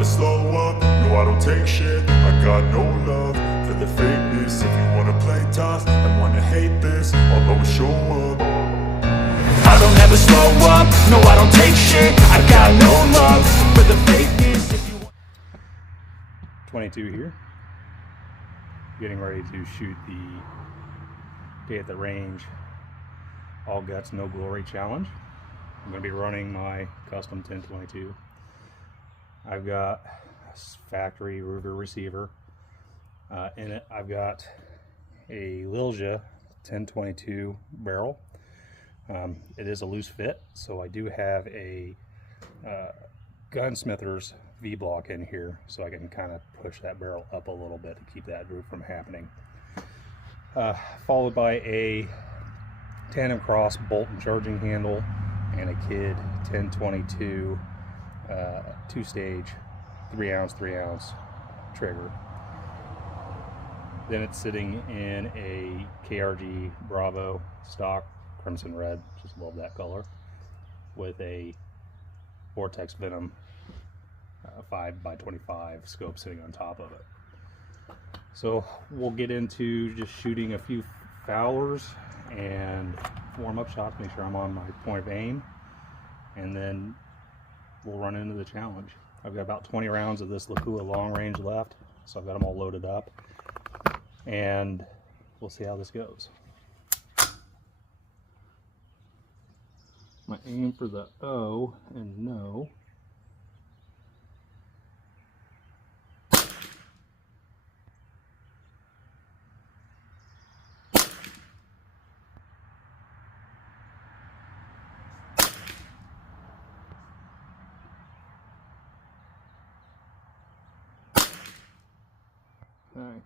never slow up, no I don't take shit. I got no love for the fakeness. If you wanna play tough and wanna hate this, I'll always show up. I don't ever slow up, no I don't take shit. I got no love for the fakeness. If you want 22 here, getting ready to shoot the Day at the Range All Guts No Glory challenge. I'm going to be running my custom 1022. I've got a factory Ruger receiver. In it I've got a Lilja 1022 barrel. It is a loose fit, so I do have a Gunsmithers V-block in here, so I can kind of push that barrel up a little bit to keep that droop from happening. Followed by a tandem cross bolt and charging handle and a Kid 1022 two-stage 3-ounce trigger. Then it's sitting in a KRG Bravo stock crimson red, just love that color, with a Vortex Venom 5x25 scope sitting on top of it. So we'll get into just shooting a few fowlers and warm-up shots, make sure I'm on my point of aim, and then we'll run into the challenge. I've got about 20 rounds of this Lakua long range left, so I've got them all loaded up, and we'll see how this goes. My aim for the O and no. Okay.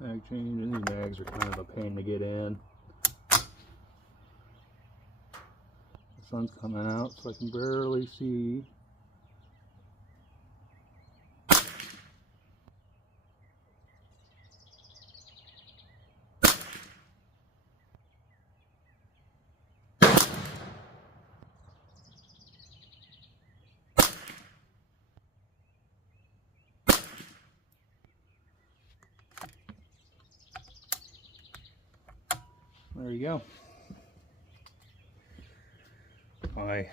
Mag change, and these mags are kind of a pain to get in. The sun's coming out, so I can barely see. There you go. My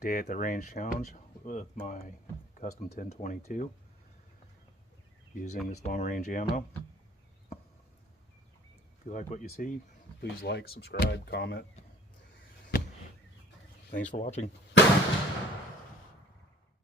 Day at the Range challenge with my custom 1022 using this long range ammo. If you like what you see, please like, subscribe, comment. Thanks for watching.